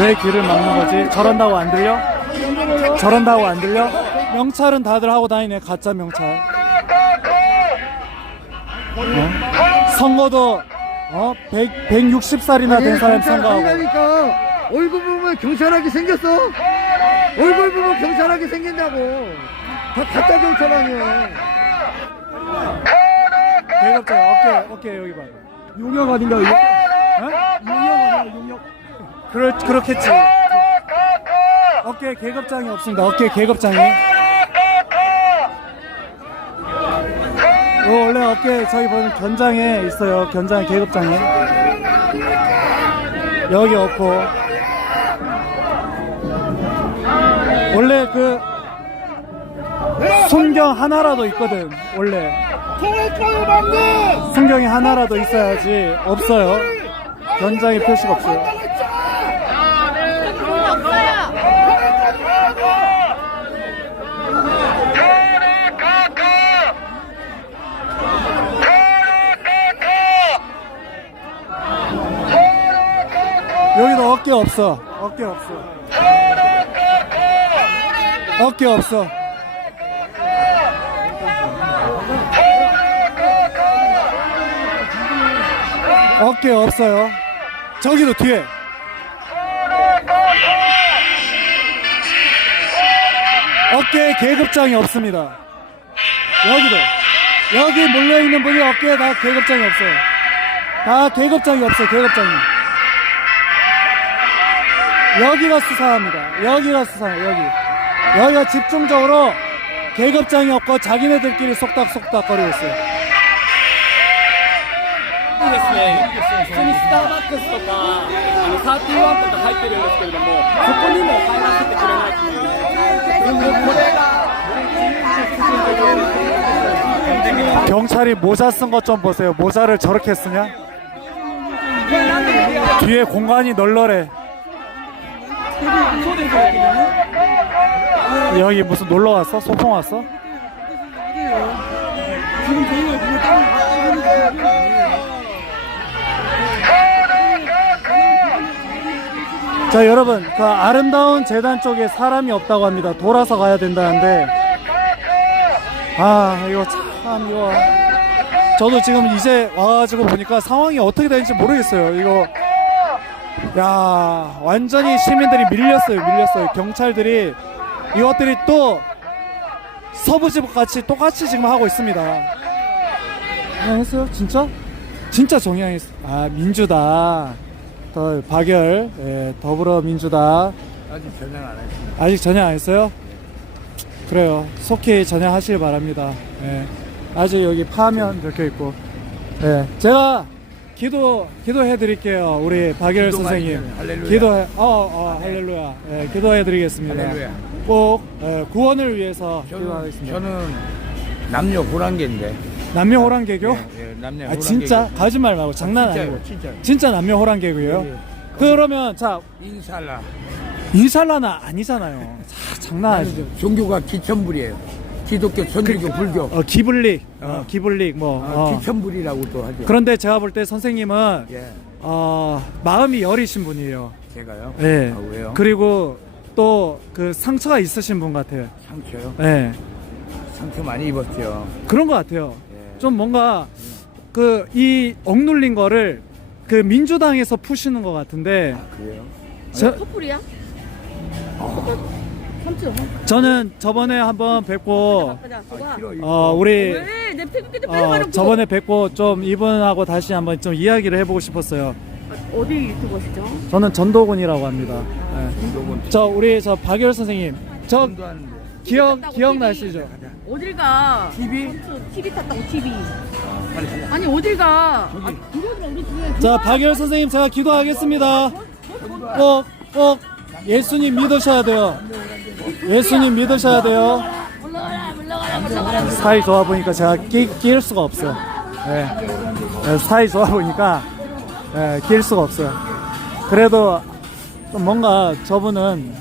왜 귀를 막는 거지? 저런다고 안 들려? 저런다고 안 들려? 명찰은 다들 하고 다니네 가짜 명찰. 어? 선거도 어? 100, 160살이나 된 사람이 선거하고 하니까 얼굴 보면 경찰하게 생겼어. 얼굴 보면 경찰하게 생긴다고. 다 가짜 경찰 아니야. 계급자 어깨 어깨 여기 봐. 용역 아닌가 이거? 어? 용역 아니야 용역. 그럴 그렇겠지. 어깨 계급장이 없습니다. 어깨 계급장이. 어, 원래 어깨 저기 보면 견장에 있어요. 견장 계급장에. 여기 없고. 원래 그 순경 하나라도 있거든. 원래. 순경이 하나라도 있어야지 없어요. 견장에 표시가 없어요. 어깨 없어. 어깨 없어. 어깨 없어. 어깨 없어요. 저기도 뒤에. 어깨에 계급장이 없습니다. 여기도. 여기 몰려있는 분이 어깨에 다 계급장이 없어요. 다 계급장이 없어요, 계급장이. 여기가 수사합니다. 여기가 수사해요, 여기. 여기가 집중적으로 계급장이 없고 자기네들끼리 속닥속닥 거리고 있어요. そうですね、普通にスターバックスとか、あの31とか入ってるんですけれども、そこにも入らせてくれないっていうね、これが 경찰이 모자 쓴 것 좀 보세요. 모자를 저렇게 쓰냐? 뒤에 공간이 널널해. 여기 무슨 놀러 왔어? 소풍 왔어? 자 여러분 그 아름다운 재단 쪽에 사람이 없다고 합니다. 돌아서 가야 된다는데 아 이거 참 이거 저도 지금 이제 와가지고 보니까 상황이 어떻게 되는지 모르겠어요 이거 야 완전히 시민들이 밀렸어요 밀렸어요 경찰들이 이것들이 또 서부지법 같이 똑같이 지금 하고 있습니다 정리했어요 진짜? 진짜 정리했어 아 민주다 더 박열 예, 더불어민주다 아직 전향 안 했어. 아직 전혀 안 했어요? 그래요. 속히 전향하시길 바랍니다. 예. 아직 여기 파면 적혀 있고. 예. 제가 기도, 기도해 드릴게요. 우리 박열 기도 선생님. 할렐루야. 기도해, 어, 어, 할렐루야. 예, 기도해 드리겠습니다. 할렐루야. 꼭, 예, 구원을 위해서 저는, 기도하겠습니다. 저는 남녀 호랑개인데. 남녀 호랑개교? 예, 예, 남녀 아. 진짜? 거짓말 말고 장난 진짜요, 아니고. 진짜요. 진짜 남녀 호랑개고요? 예, 예. 그러면, 자, 인살라. 인살라는 아니잖아요. 자, 장난 아니죠. 종교가 기천불이에요. 기독교, 천주교, 불교. 어, 기블릭, 어, 기블릭, 뭐. 아, 어. 기천불이라고 또 하죠. 그런데 제가 볼 때 선생님은 예, 어, 마음이 여리신 분이에요. 제가요. 예. 아, 왜요? 그리고 또 그 상처가 있으신 분 같아요. 상처요? 예. 상처 많이 입었죠. 그런 것 같아요. 예. 좀 뭔가 그 이 억눌린 거를 그 민주당에서 푸시는 것 같은데 그래요? 저, 커플이야? 삼촌. 저는 저번에 한번 뵙고 가자. 어, 우리 왜? 내 태극기도 빨리 어. 저번에 뵙고 좀 이분하고 다시 한번 좀 이야기를 해보고 싶었어요. 어디 유튜버시죠? 저는 전도군이라고 합니다. 예. 운동은 저 우리 저 박열 선생님 저 하는데. 기억 TV. 기억나시죠? 어딜 가? TV? 삼촌 TV 탔다고 TV. 아, 빨리 가자. 아니 어딜 가? 아, 마 우리 뒤에. 자 박열 선생님 제가 기도하겠습니다. 꼭꼭 예수님 믿으셔야 돼요. 예수님 믿으셔야 돼요. 사이 좋아 보니까 제가 끼, 끼일 수가 없어. 예. 예, 사이 좋아 보니까 예, 끼일 수가 없어요. 그래도 좀 뭔가 저분은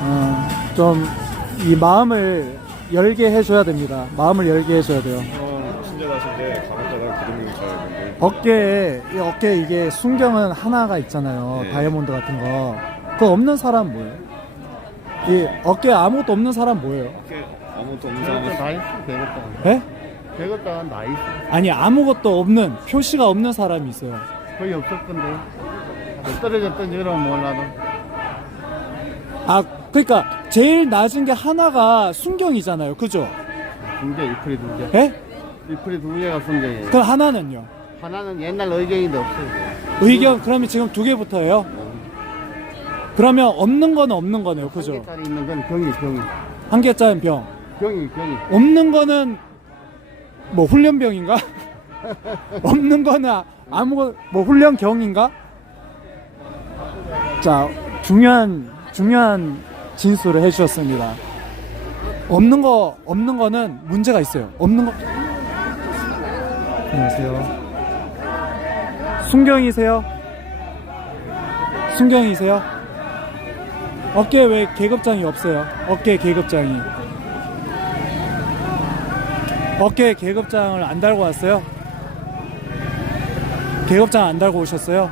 어, 좀이 마음을 열게 해줘야 됩니다. 마음을 열게 해줘야 돼요. 어, 친절하신데 간호사가 기름이 잘 어깨에 이 어깨 이게 순경은 하나가 있잖아요. 네. 다이아몬드 같은 거. 그 없는 사람 뭐예요? 이 어깨에 아무것도 없는 사람 뭐예요? 아무것도 없는 사람이 나 있어 배웠다 예? 배웠다 나 있어 아니 아무것도 없는 표시가 없는 사람이 있어요. 거의 없을 건데 뭐 떨어졌던지 그러면 몰라도 아 그러니까 제일 낮은 게 하나가 순경이잖아요. 그죠? 두개 이풀이 두개 예? 이풀이 두 개가 순경이에요 그럼 하나는요? 하나는 옛날 의경인데 없어요 의견 그러면 지금 두 개부터예요? 그러면 없는 거는 없는 거네요. 그죠? 한 개짜리 있는 건 경이 경이 한 개짜리 병. 경이 경이 없는 거는 뭐 훈련병인가? 없는 거는 아무거 뭐 훈련경인가? 자 중요한 중요한 진술을 해주셨습니다. 없는 거 없는 거는 문제가 있어요. 없는 거. 안녕하세요. 순경이세요? 순경이세요? 어깨에 왜 계급장이 없어요? 어깨에 계급장이. 어깨에 계급장을 안 달고 왔어요? 계급장 안 달고 오셨어요?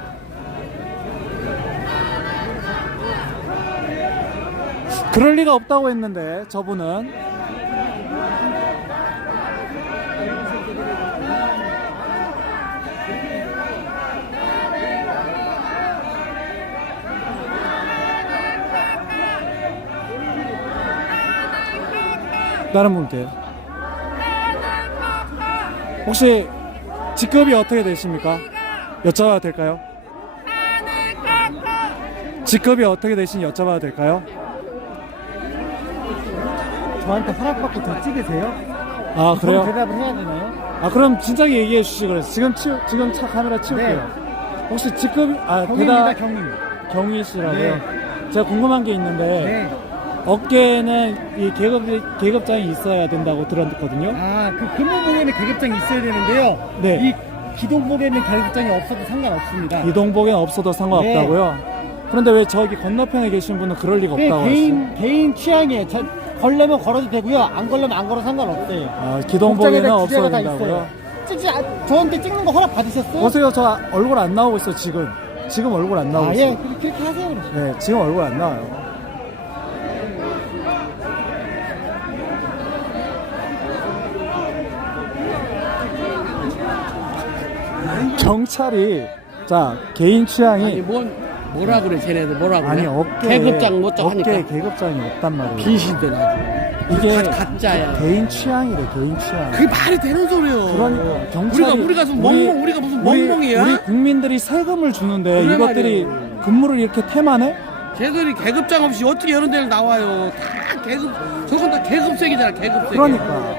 그럴 리가 없다고 했는데 저분은 다른 분께 혹시 직급이 어떻게 되십니까? 여쭤봐도 될까요? 직급이 어떻게 되신지 여쭤봐도 될까요? 저한테 허락받고 더 찍으세요? 아 그래요? 대답을 해야 되나요? 아 그럼 진작에 얘기해 주시지 그랬어 지금 치우, 지금 차 카메라 치울게요 혹시 직급 아 대답 경님 경희 씨라고요? 네. 제가 궁금한 게 있는데 네. 어깨에는 이 계급 계급장이 있어야 된다고 들었거든요. 아, 그 근무복에는 계급장이 있어야 되는데요. 네. 이 기동복에는 계급장이 없어도 상관없습니다. 이동복에는 없어도 상관없다고요. 그런데 왜 저기 건너편에 계신 분은 그럴 리가 그게 없다고 하시죠? 개인 개인 취향이에요. 저, 걸려면 걸어도 되고요. 안 걸려면 안 걸어 상관없어요. 아, 기동복에는 복장에다 다 된다고요. 있어요. 찍지 아, 저한테 찍는 거 허락 받으셨어요? 보세요, 저 얼굴 안 나오고 있어 지금. 지금 얼굴 안 나오고 아, 있어. 예, 그렇게 하세요. 그러시면. 네, 지금 얼굴 안 나와요. 경찰이 자 개인 취향이 아니 뭔 뭐라 그래 쟤네들 뭐라 그래? 아니 어깨 계급장 뭐죠 하니까. 어깨에 계급장이 없단 말이에요. 빈신들 아주 이게 다 가짜야. 개인 취향이래 개인 취향. 그게 말이 되는 소리요. 그러니까 경찰이 우리가 우리가 무슨 멍멍 우리 가 무슨 우리- 멍멍이야? 우리 국민들이 세금을 주는데 그래 이것들이 말이에요. 근무를 이렇게 태만해? 쟤들이 계급장 없이 어떻게 이런 데를 나와요? 다 계급 저건 다 계급색이잖아 계급색 그러니까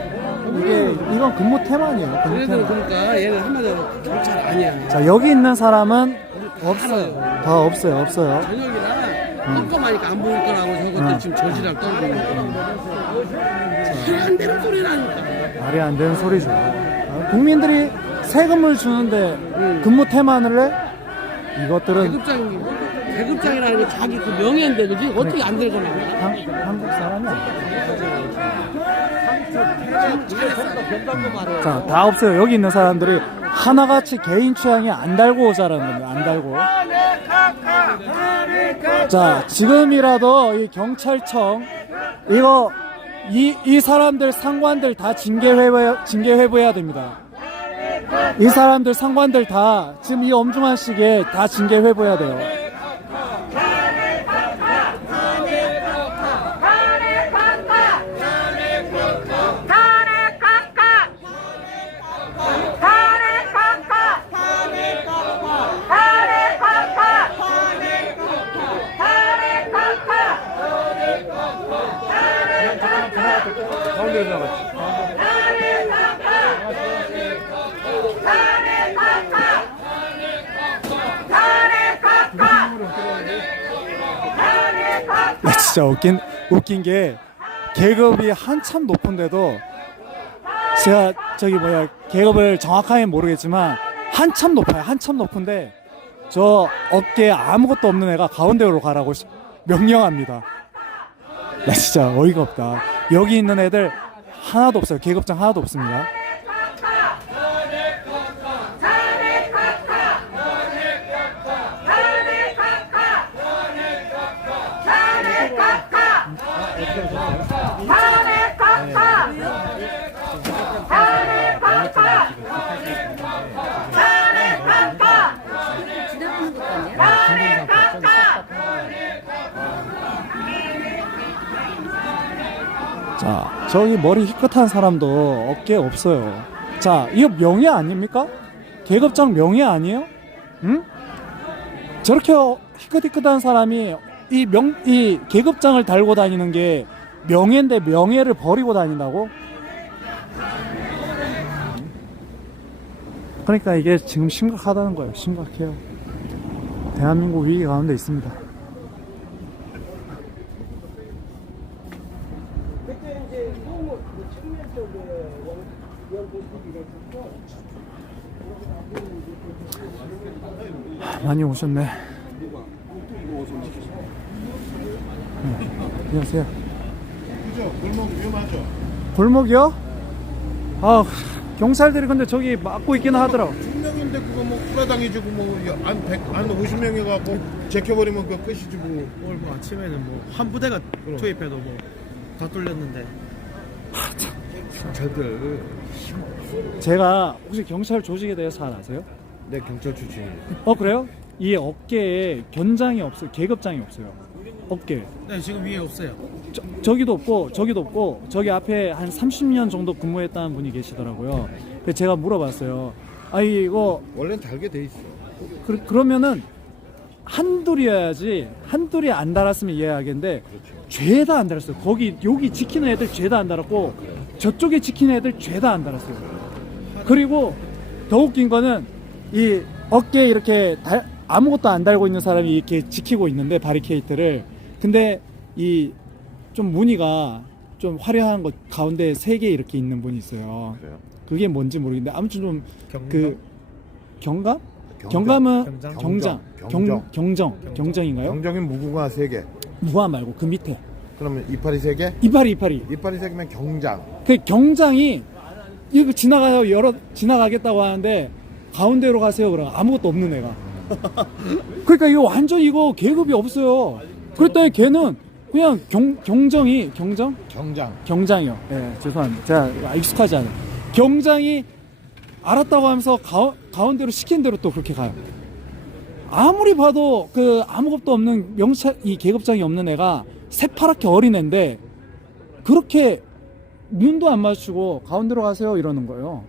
이게 이건 근무 태만이에요. 근무 얘네들 태만. 그러니까 얘는 한마디로 경찰 아니야 자 여기 있는 사람은 없어요. 다 없어요. 없어요. 저녁이라 깜깜하니까 안 보일 거라고 저것들 음. 지금 저지랄 떨고 있는 말이 안 되는 소리라니까 말이 안 되는 소리죠. 아, 국민들이 세금을 주는데 근무 태만을 해? 이것들은 계급장 계급장이라는 게 자기 그 명예인데 그지 어떻게 안 들고 나와 한, 한국 사람이 아니에요. 자, 다 없어요. 여기 있는 사람들이 하나같이 개인 취향이 안 달고 오자라는 겁니다. 안 달고. 자, 지금이라도 이 경찰청 이거 이, 이 사람들 상관들 다 징계 회부 징계 회부해야 됩니다. 이 사람들 상관들 다 지금 이 엄중한 시기에 다 징계 회부해야 돼요. 진짜 웃긴 웃긴 게 계급이 한참 높은데도 제가 저기 뭐야 계급을 정확하게 모르겠지만 한참 높아요 한참 높은데 저 어깨에 아무것도 없는 애가 가운데로 가라고 시- 명령합니다. 나 진짜 어이가 없다. 여기 있는 애들 하나도 없어요. 계급장 하나도 없습니다 사내 깜빡 사내 깜빡 사내 깜빡 사내 깜빡 자, 저기 머리 희끗한 사람도 어깨 없어요. 자, 이거 명예 아닙니까? 계급장 명예 아니에요? 응? 저렇게 희끗희끗한 사람이 이 명, 이 계급장을 달고 다니는 게 명예인데 명예를 버리고 다닌다고? 그러니까 이게 지금 심각하다는 거예요. 심각해요. 대한민국 위기 가운데 있습니다. 많이 오셨네. 네, 안녕하세요. 골목 위험하죠? 골목이요? 아, 경찰들이 근데 저기 막고 있긴 하더라고. 분명인데 그거 뭐 불화당해지고 뭐한 100, 한 50명이 갖고 제껴버리면 그 끝이지 뭐. 오늘 뭐 아침에는 뭐 한 부대가 투입해도 뭐 다 뚫렸는데 저들 제가 혹시 경찰 조직에 대해서 잘 아세요? 내 경찰 출신이에요. 어, 그래요? 이 어깨에 견장이 없어요. 계급장이 없어요. 어깨. 네 지금 위에 없어요 저, 저기도 없고 저기도 없고 저기 앞에 한 30년 정도 근무했다는 분이 계시더라고요. 그래서 제가 물어봤어요. 아 이거 원래는 달게 돼 있어. 그, 그러면은 한둘이어야지 한둘이 안 달았으면 이해하겠는데 죄다 안 달았어요. 거기 여기 지키는 애들 죄다 안 달았고 저쪽에 지키는 애들 죄다 안 달았어요. 그리고 더 웃긴 거는 이 어깨에 이렇게 달- 아무것도 안 달고 있는 사람이 이렇게 지키고 있는데 바리케이트를 근데 이 좀 무늬가 좀 화려한 것 가운데 세 개 이렇게 있는 분이 있어요. 그래요? 그게 뭔지 모르겠는데 아무튼 좀 경감? 그 경감? 경정. 경감은 경장? 경장, 경정. 경, 경정, 경정 인가요? 경정인 무궁화 3개. 무화 말고 그 밑에 그러면 이파리 3개? 이파리 이파리. 이파리 3개면 경장. 그 경장이 이거 지나가요 열어 지나가겠다고 하는데 가운데로 가세요 그럼 아무것도 없는 애가. 그러니까 이거 완전 이거 계급이 없어요. 그랬더니 걔는 그냥 경 경정이 경정 경장. 경장이요. 예, 죄송합니다. 제가 익숙하지 않아요. 경장이 알았다고 하면서 가, 가운데로 시킨 대로 또 그렇게 가요. 아무리 봐도 그 아무것도 없는 명찰 이 계급장이 없는 애가 새파랗게 어린 애인데 그렇게 눈도 안 맞추고 가운데로 가세요 이러는 거예요.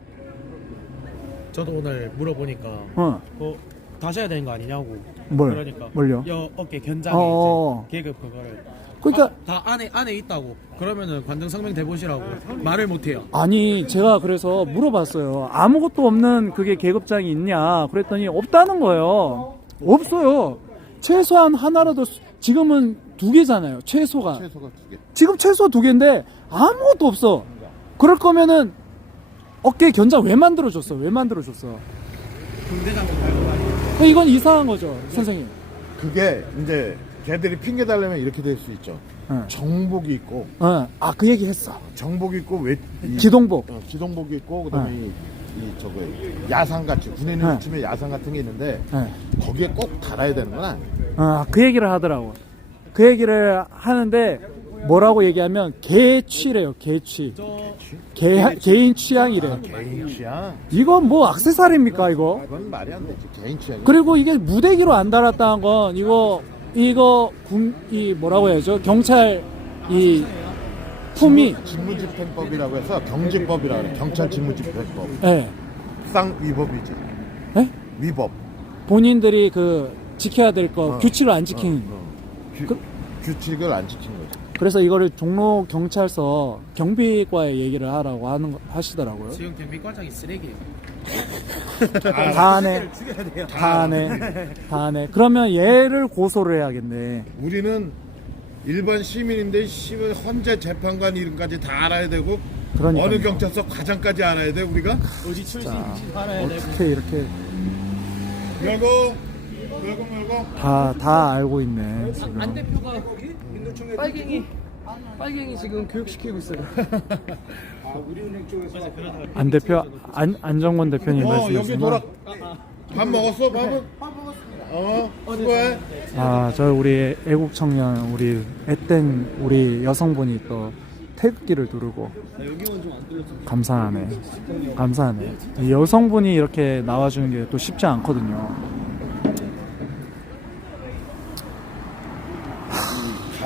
저도 오늘 물어보니까 어, 뭐 다시 해야 되는 거 아니냐고 뭘? 그러니까. 뭘요? 여 어깨 견장에 어. 이제 계급 그거를. 그러니까 아, 다 안에 안에 있다고. 그러면은 관등 성명 대보시라고 말을 못 해요. 아니 제가 그래서 물어봤어요. 아무것도 없는 그게 계급장이 있냐? 그랬더니 없다는 거예요. 없어요. 최소한 하나라도 수- 지금은 두 개잖아요 최소가. 최소가 2개. 지금 최소 두 개인데 아무것도 없어. 그럴 거면은 어깨 견장 왜 만들어줬어? 왜 만들어줬어? 군대장도 달고 그 이건 이상한 거죠 선생님 그게 이제 걔들이 핑계 달려면 이렇게 될 수 있죠. 응. 정복이 있고 어, 아 그 얘기 했어 정복이 있고 외 이- 기동복 어, 기동복이 있고 그다음에 네. 이, 이 저거 야상 같이 군인을 네. 붙이면 야상 같은 게 있는데 예. 거기에 꼭 달아야 되는 건 아니에요. 아, 그 얘기를 하더라고. 그 얘기를 하는데 뭐라고 얘기하면 개취래요. 개취. 개 개인 취향이래. 개인 취향 이건 뭐 악세사리입니까 이거? 그건 말이 안 되지 개인 취향. 그리고 이게 무대기로 안 달았다는 건 이거 이거 군 이 뭐라고 해야죠? 경찰 이 품이 직무집행법이라고 해서 경직법이라고 그래. 경찰 직무집행법. 예. 상 위법이지. 예? 위법. 본인들이 그 지켜야 될거 어. 규칙을 안 지키는 어, 어. 규, 그- 규칙을 안 지킨 거지. 그래서 이거를 종로 경찰서 경비과에 얘기를 하라고 하는 거- 하시더라고요. 지금 경비과장이 쓰레기예요 다 하네. 다 하네. 다 하네. 그러면 얘를 고소를 해야겠네. 우리는 일반 시민인데 시민 헌재 재판관 이름까지 다 알아야 되고 그러니까요. 어느 경찰서 과장까지 알아야 돼 우리가. 어디 출신 알아야 되고 어떻게 이렇게 열고 열고 열고. 다, 다 알고 있네. 지금. 안 대표가 빨갱이 빨갱이 지금 교육시키고 있어요. 안 대표, 안, 안정권 대표님 어 여기. 돌아. 밥 먹었어 밥은? 어 수고해. 아, 저 우리 애국 청년, 우리 앳된 우리 여성분이 또 태극기를 두르고 감사하네. 감사하네. 이 여성분이 이렇게 나와주는 게 또 쉽지 않거든요.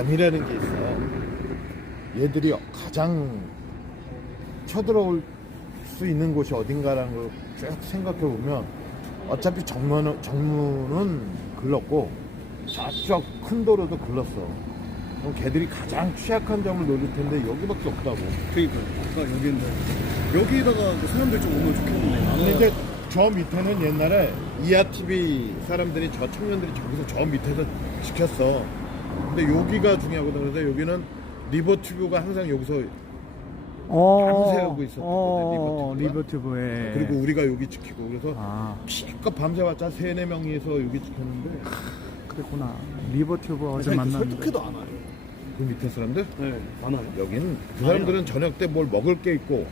감이라는 게 있어. 얘들이 가장 쳐들어올 수 있는 곳이 어딘가라는 걸 쭉 생각해 보면 어차피 정문은, 정문은 글렀고 저쪽 큰 도로도 글렀어. 그럼 걔들이 가장 취약한 점을 노릴 텐데 여기밖에 없다고. 그니까요. 아까 여기인데. 여기다가 그 사람들 좀 오면 좋겠는데. 근데 저 밑에는 옛날에 이하 TV 사람들이 저 청년들이 저기서 저 밑에서 지켰어. 근데 여기가 중요하거든. 그래서 여기는 리버 튜브가 항상 여기서 어, 밤새우고 있었거든, 어, 리버튜브가. 리버 튜브에. 그리고 우리가 여기 지키고 그래서 아, 실컷 밤새봤자 세네 명이서 여기 지켰는데 그랬구나. 리버 튜브 어제 만났는데. 설득해도 안 와요. 그 밑에 사람들 네, 많아요. 여기는 그 사람들은 저녁 때 뭘 먹을 게 있고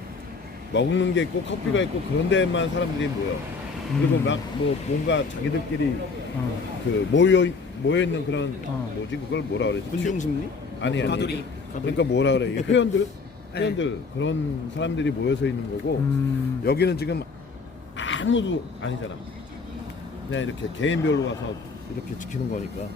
먹는 게 있고 커피가 있고 그런 데만 사람들이 모여. 그리고 막 뭐 뭔가 자기들끼리 어. 그 모여 모여 있는 그런 어. 뭐지 그걸 뭐라 그러지? 군중심리? 아니 아니. 가두리. 그러니까 뭐라 그래? 이게 회원들 회원들 그런 사람들이 모여서 있는 거고 음, 여기는 지금 아무도 아니잖아. 그냥 이렇게 개인별로 와서 이렇게 지키는 거니까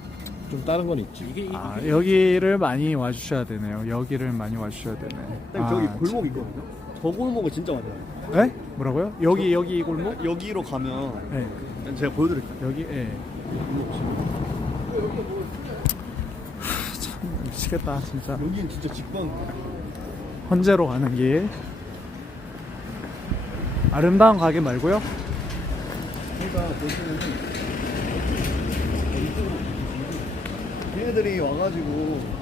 좀 다른 건 있지. 이게 아, 여기를 많이 와주셔야 되네요. 여기를 많이 와주셔야 되네. 딱 저기 아, 골목 있거든요. 저 골목은 진짜 많아요. 네? 뭐라고요? 여기 여기 이 골목? 여기로 가면 네. 제가 보여드릴게요. 여기 예. 하, 참 미치겠다 진짜. 여기는 진짜 직방. 헌재로 가는 길. 아름다운 가게 말고요. 그러니까 보시면은 얘네들이 와가지고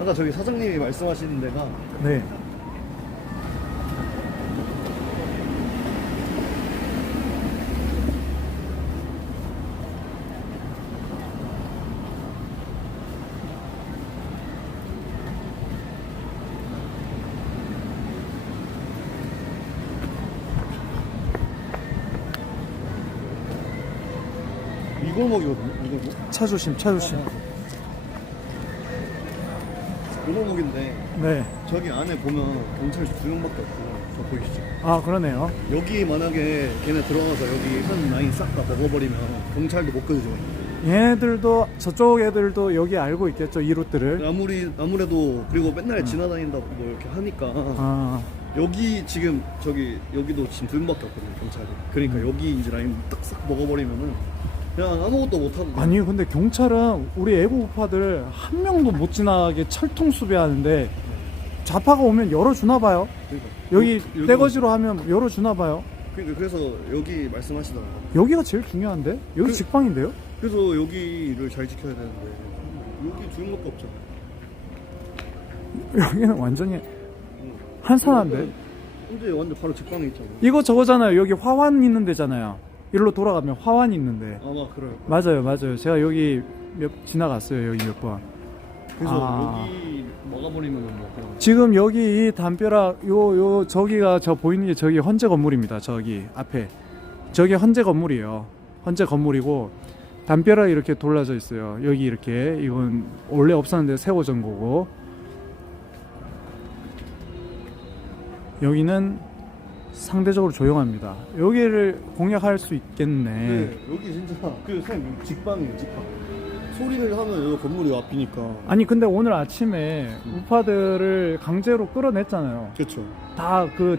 아까 저기 사장님이 말씀하시는 데가 네. 이 골목이거든요. 이 골목. 차 조심, 차 조심. 이 골목인데 네. 저기 안에 보면 경찰 두 명밖에 없고 저 보이시죠? 아 그러네요. 여기 만약에 걔네 들어가서 여기 한 라인 싹 다 먹어버리면 경찰도 못 끄죠. 얘네들도 저쪽 애들도 여기 알고 있겠죠 이 루트를. 아무리 아무래도 그리고 맨날 지나다닌다고 뭐 이렇게 하니까 아 여기 지금 저기 여기도 지금 두 명밖에 없거든요 경찰이. 그러니까 여기 이제 라인 딱 싹 먹어버리면은 그냥 아무것도 못 하고. 아니 근데 경찰은 우리 애국우파들 한 명도 못 지나가게 철통 수비하는데 좌파가 오면 열어주나 봐요. 그러니까. 여기 여기- 떼거지로 하면 열어주나 봐요. 그러니까 그래서 여기 말씀하시더라고요. 여기가 제일 중요한데? 여기 그- 직방인데요? 그래서 여기를 잘 지켜야 되는데 여기 두 명밖에 없잖아요. 여기는 완전히 한산한데? 근데 완전 바로 직방에 있잖아요. 이거 저거잖아요. 여기 화환 있는 데잖아요. 일로 돌아가면 화환 있는데. 아마 그래요. 맞아요, 맞아요. 제가 여기 몇 지나갔어요. 여기 몇 번. 그래서 아. 여기 먹어버리면은 뭐 그냥 지금 여기 이 담벼락 요 요 저기가 저 보이는 게 저기 헌재 건물입니다. 저기 앞에 저기 헌재 건물이에요. 헌재 건물이고 담벼락이 이렇게 돌라져 있어요. 여기 이렇게 이건 원래 없었는데 세워진 거고 여기는 상대적으로 조용합니다. 여기를 공략할 수 있겠네. 네, 여기 진짜 그 선생님 직방이에요 직방 소리를 하면 여기 건물이 앞이니까 아니 근데 오늘 아침에 우파들을 강제로 끌어냈잖아요. 그렇죠 다 그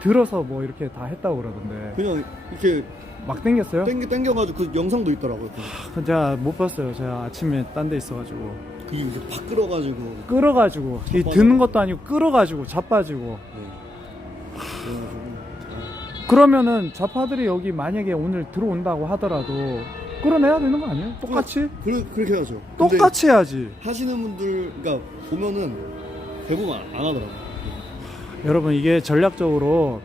들어서 뭐 이렇게 다 했다고 그러던데 그냥 이렇게 막 땡겼어요? 땡겨 땡겨가지고 그 영상도 있더라고요 그 제가 못 봤어요. 제가 아침에 딴 데 있어가지고 그게 이제 팍 끌어가지고 끌어가지고 이. 드는 것도 아니고 끌어가지고 자빠지고 네. 그래가지고 그러면은 좌파들이 여기 만약에 오늘 들어온다고 하더라도 끌어내야 되는 거 아니에요? 똑같이 그래, 그렇게 해야죠 근데 똑같이 해야지. 하시는 분들 그러니까 보면은 대부분 안, 안 하더라고요 여러분 이게 전략적으로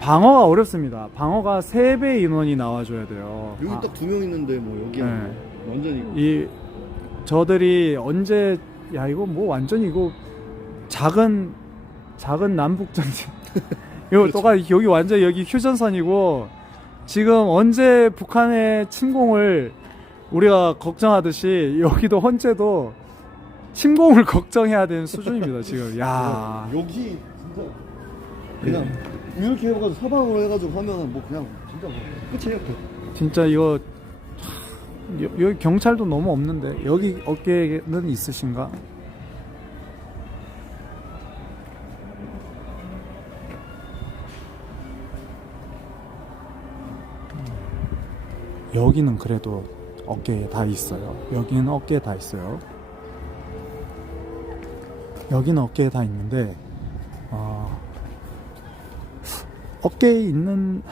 방어가 어렵습니다. 방어가 3배 인원이 나와줘야 돼요. 여기 아, 딱 두 명 있는데 뭐 여기 네. 완전히 이 저들이 언제 야 이거 뭐 완전 이거 작은 작은 남북 전쟁 이거 그렇죠. 똑같이 여기 완전 여기 휴전선이고 지금 언제 북한의 침공을 우리가 걱정하듯이 여기도 헌재도 침공을 걱정해야 되는 수준입니다 지금 야 여기 진짜 그냥 이렇게 해가지고 사방으로 해가지고 하면은 뭐 그냥 진짜 뭐 끝이에요 끝. 진짜 이거 하, 여- 여기 경찰도 너무 없는데 여기 어깨에는 있으신가 여기는 그래도 어깨에 다 있어요. 여기는 어깨에 다 있어요. 여기는 어깨에 다 있는데 어, 어깨에 있는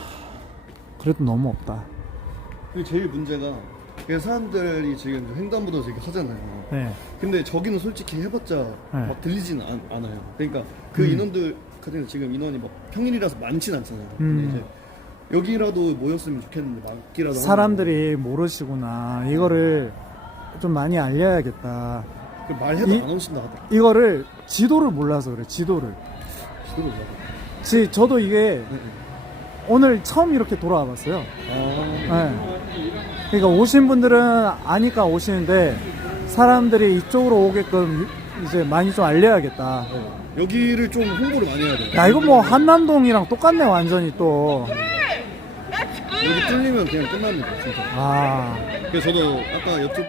그래도 너무 없다. 제일 문제가 그 사람들이 지금 횡단보도 되게 하잖아요. 네. 근데 저기는 솔직히 해봤자 네. 막 들리진 않, 않아요. 그러니까 그 음. 인원들 같은 지금 인원이 막 평일이라서 많진 않잖아요. 음. 근데 이제 여기라도 모였으면 좋겠는데 막기라도 사람들이 모르시구나. 이거를 좀 많이 알려야겠다. 그 말해도 이- 안 오신다 하더라고요. 이거를 지도를 몰라서 그래. 지도를. 지도를 몰라요. 지, 저도 이게 네. 오늘 처음 이렇게 돌아와 봤어요. 아, 네. 그러니까 오신 분들은 아니까 오시는데 사람들이 이쪽으로 오게끔 이제 많이 좀 알려야겠다. 여기를 좀 홍보를 많이 해야 돼요. 야, 이거 뭐 한남동이랑 똑같네, 완전히 또. 여기 뚫리면 그냥 끝납니다, 진짜. 아. 그래서 저도 아까 옆집